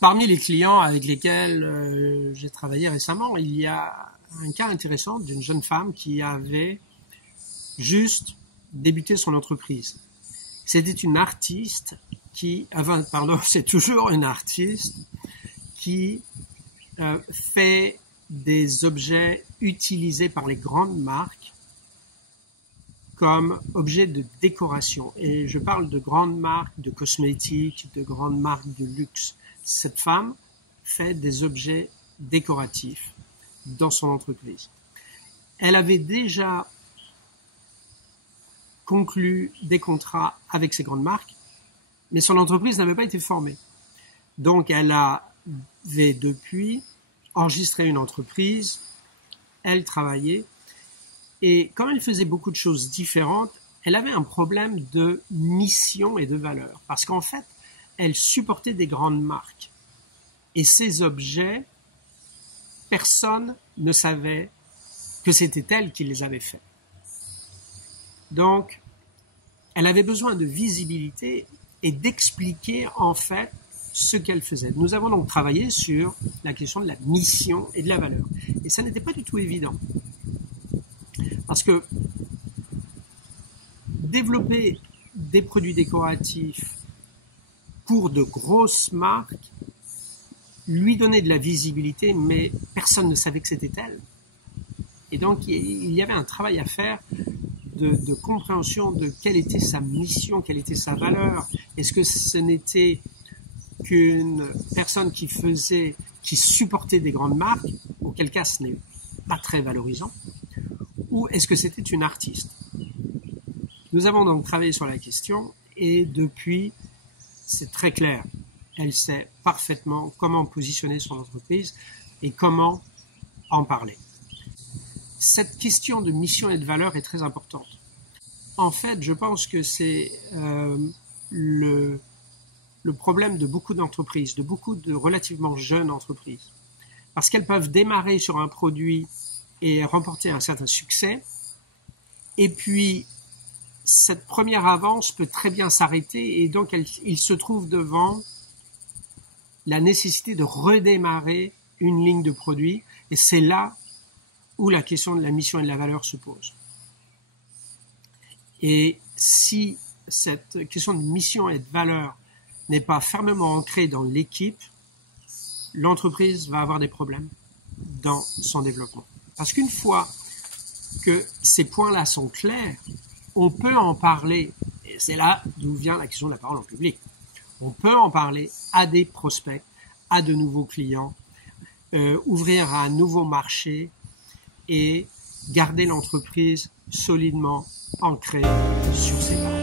Parmi les clients avec lesquels j'ai travaillé récemment, il y a un cas intéressant d'une jeune femme qui avait juste débuté son entreprise. C'était une artiste c'est toujours une artiste qui fait des objets utilisés par les grandes marques comme objets de décoration. Et je parle de grandes marques de cosmétiques, de grandes marques de luxe. Cette femme fait des objets décoratifs dans son entreprise. Elle avait déjà conclu des contrats avec ces grandes marques, mais son entreprise n'avait pas été formée. Donc elle avait depuis enregistré une entreprise, elle travaillait, et comme elle faisait beaucoup de choses différentes, elle avait un problème de mission et de valeur. Parce qu'en fait, elle supportait des grandes marques. Et ces objets, personne ne savait que c'était elle qui les avait faits. Donc, elle avait besoin de visibilité et d'expliquer en fait ce qu'elle faisait. Nous avons donc travaillé sur la question de la mission et de la valeur. Et ça n'était pas du tout évident. Parce que développer des produits décoratifs pour de grosses marques, lui donner de la visibilité, mais personne ne savait que c'était elle. Et donc, il y avait un travail à faire de compréhension de quelle était sa mission, quelle était sa valeur. Est-ce que ce n'était qu'une personne qui supportait des grandes marques, auquel cas ce n'est pas très valorisant, ou est-ce que c'était une artiste? Nous avons donc travaillé sur la question et depuis, c'est très clair. Elle sait parfaitement comment positionner son entreprise et comment en parler. Cette question de mission et de valeur est très importante. En fait, je pense que c'est le problème de beaucoup d'entreprises, de beaucoup de relativement jeunes entreprises. Parce qu'elles peuvent démarrer sur un produit et remporter un certain succès. Et puis, cette première avance peut très bien s'arrêter et donc il se trouve devant la nécessité de redémarrer une ligne de produit. Et c'est là où la question de la mission et de la valeur se pose. Et si cette question de mission et de valeur n'est pas fermement ancrée dans l'équipe, l'entreprise va avoir des problèmes dans son développement. Parce qu'une fois que ces points-là sont clairs, on peut en parler, et c'est là d'où vient la question de la parole en public. On peut en parler à des prospects, à de nouveaux clients, ouvrir un nouveau marché et garder l'entreprise solidement ancrée sur ses pas.